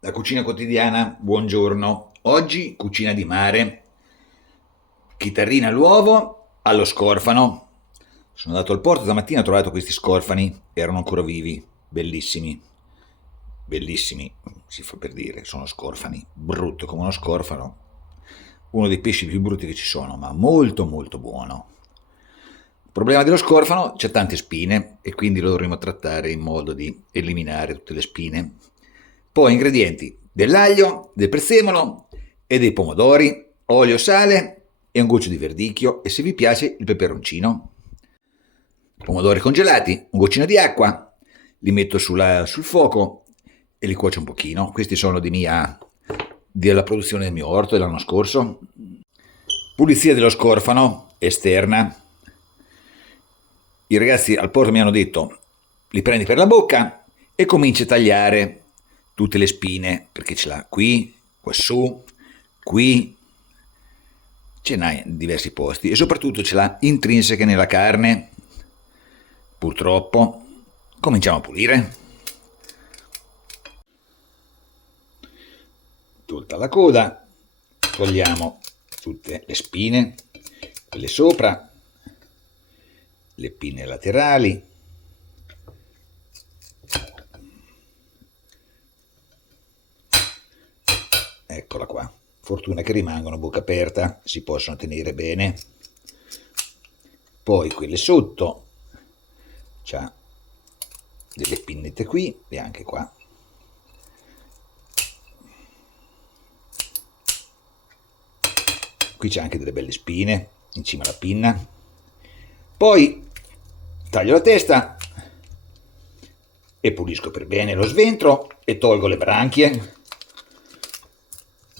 La cucina quotidiana, buongiorno. Oggi cucina di mare, chitarrina all'uovo, allo scorfano. Sono andato al porto stamattina, ho trovato questi scorfani, erano ancora vivi, bellissimi, bellissimi, si fa per dire, sono scorfani, brutto come uno scorfano, uno dei pesci più brutti che ci sono, ma molto molto buono. Il problema dello scorfano, c'è tante spine e quindi lo dovremo trattare in modo di eliminare tutte le spine. Poi ingredienti: dell'aglio, del prezzemolo e dei pomodori, olio, sale e un goccio di verdicchio e se vi piace il peperoncino. Pomodori congelati, un goccino di acqua, li metto sul fuoco e li cuocio un pochino. Questi sono della produzione del mio orto dell'anno scorso. Pulizia dello scorfano esterna. I ragazzi al porto mi hanno detto: li prendi per la bocca e cominci a tagliare tutte le spine, perché ce l'ha qui, quassù, qui, ce n'ha in diversi posti e soprattutto ce l'ha intrinseche nella carne. Purtroppo cominciamo a pulire. Tolta la coda, togliamo tutte le spine, quelle sopra, le pinne laterali, eccola qua. Fortuna che rimangono a bocca aperta, si possono tenere bene. Poi quelle sotto, c'ha delle pinnette qui e anche qua. Qui c'è anche delle belle spine in cima alla pinna. Poi taglio la testa e pulisco per bene lo sventro e tolgo le branchie,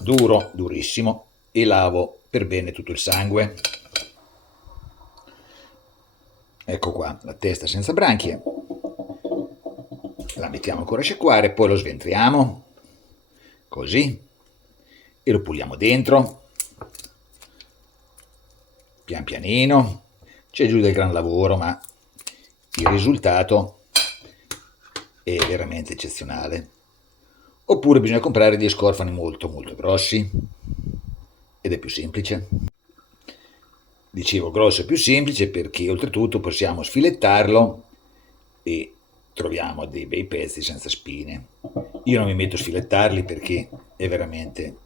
duro, durissimo, e lavo per bene tutto il sangue. Ecco qua la testa senza branchie, la mettiamo ancora a sciacquare, poi lo sventriamo così e lo puliamo dentro pian pianino. C'è giù del gran lavoro, ma il risultato è veramente eccezionale. Oppure bisogna comprare degli scorfani molto molto grossi ed è più semplice. Dicevo grosso e più semplice perché oltretutto possiamo sfilettarlo e troviamo dei bei pezzi senza spine. Io non mi metto a sfilettarli perché è veramente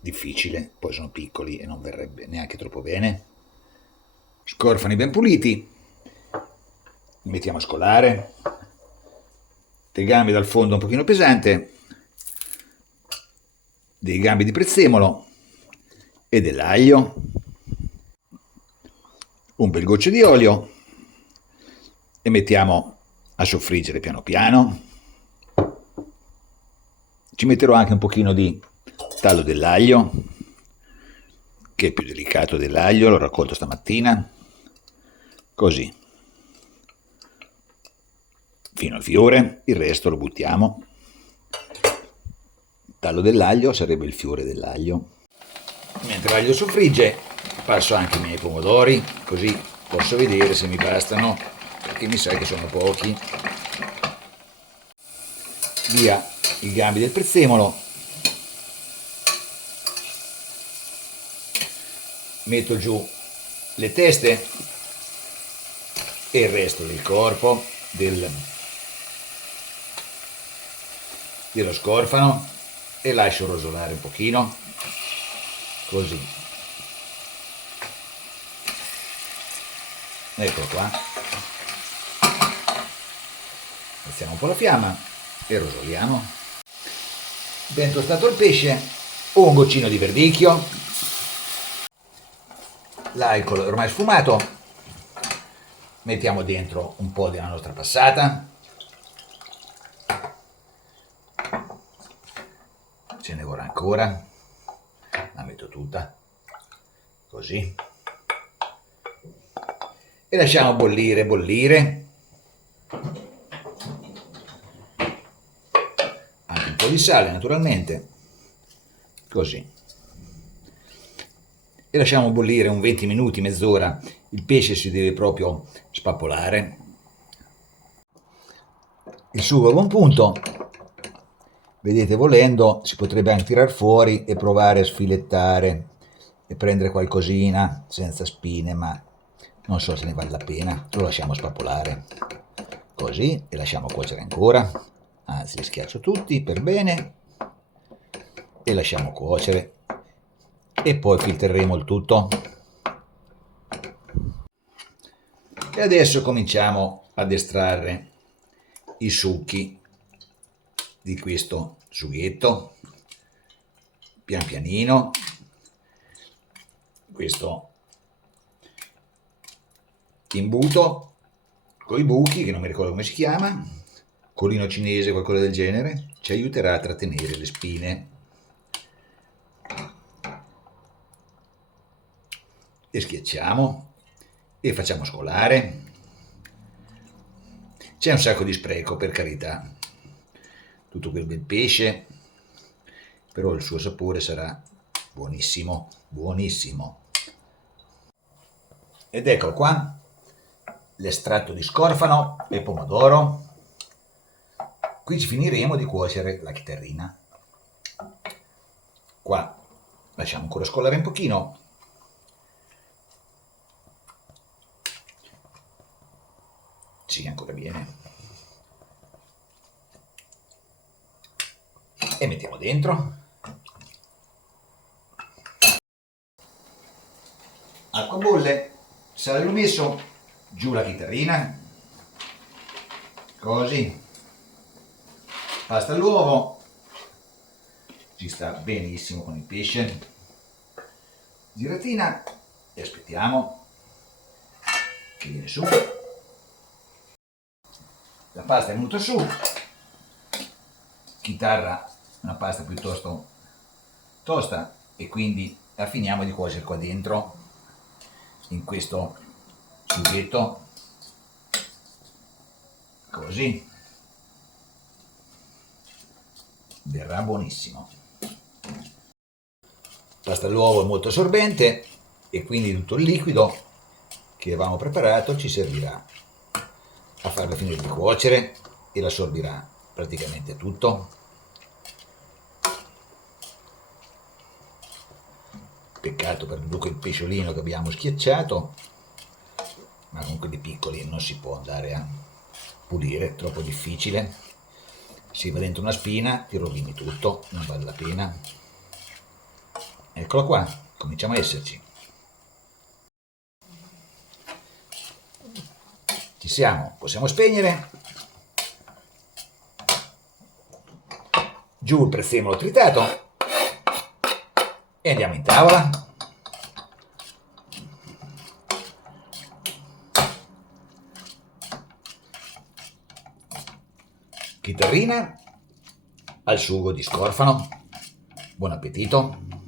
difficile, poi sono piccoli e non verrebbe neanche troppo bene. Scorfani ben puliti, li mettiamo a scolare, tegame dal fondo un pochino pesante, dei gambi di prezzemolo e dell'aglio, un bel goccio di olio e mettiamo a soffriggere piano piano. Ci metterò anche un pochino di tallo dell'aglio, che è più delicato dell'aglio, l'ho raccolto stamattina, così, fino al fiore, il resto lo buttiamo. Il tallo dell'aglio sarebbe il fiore dell'aglio. Mentre l'aglio soffrigge, passo anche i miei pomodori, così posso vedere se mi bastano, perché mi sa che sono pochi. Via i gambi del prezzemolo, metto giù le teste e il resto del corpo dello scorfano e lascio rosolare un pochino, così. Eccolo qua. Alziamo un po' la fiamma e rosoliamo. Ben tostato il pesce, un goccino di verdicchio, l'alcol ormai sfumato, mettiamo dentro un po' della nostra passata, ce ne vorrà ancora, la metto tutta, così, e lasciamo bollire, anche un po' di sale naturalmente, così. E lasciamo bollire un 20 minuti, mezz'ora, il pesce si deve proprio spappolare. Il sugo a buon punto, Vedete, volendo si potrebbe anche tirar fuori e provare a sfilettare e prendere qualcosina senza spine, ma non so se ne vale la pena. Lo lasciamo spappolare così e lasciamo cuocere ancora. Anzi, li schiaccio tutti per bene e lasciamo cuocere e poi filtreremo il tutto. E adesso cominciamo ad estrarre i succhi di questo sughetto pian pianino. Questo imbuto con i buchi, che non mi ricordo come si chiama, colino cinese, qualcosa del genere, ci aiuterà a trattenere le spine. E schiacciamo e facciamo scolare. C'è un sacco di spreco, per carità, tutto quel bel pesce, però il suo sapore sarà buonissimo, buonissimo. Ed ecco qua l'estratto di scorfano e pomodoro. Qui ci finiremo di cuocere la chitarrina. Qua lasciamo ancora scolare un pochino. Sì, ancora bene. E mettiamo dentro. Acqua bolle, sale l'ho messo, giù la chitarrina, così, pasta all'uovo, ci sta benissimo con il pesce, giratina e aspettiamo che viene su. La pasta è venuta su, chitarra una pasta piuttosto tosta e quindi la finiamo di cuocere qua dentro in questo sughetto, così verrà buonissimo. Pasta all'uovo è molto assorbente e quindi tutto il liquido che avevamo preparato ci servirà a farla finire di cuocere e l'assorbirà praticamente tutto. Peccato per tutto quel pesciolino che abbiamo schiacciato, ma comunque di piccoli non si può andare a pulire, è troppo difficile. Si va dentro una spina, ti rovini tutto, non vale la pena. Eccolo qua, cominciamo a esserci. Ci siamo, possiamo spegnere. Giù il prezzemolo tritato e andiamo in tavola. Chitarrina al sugo di scorfano. Buon appetito.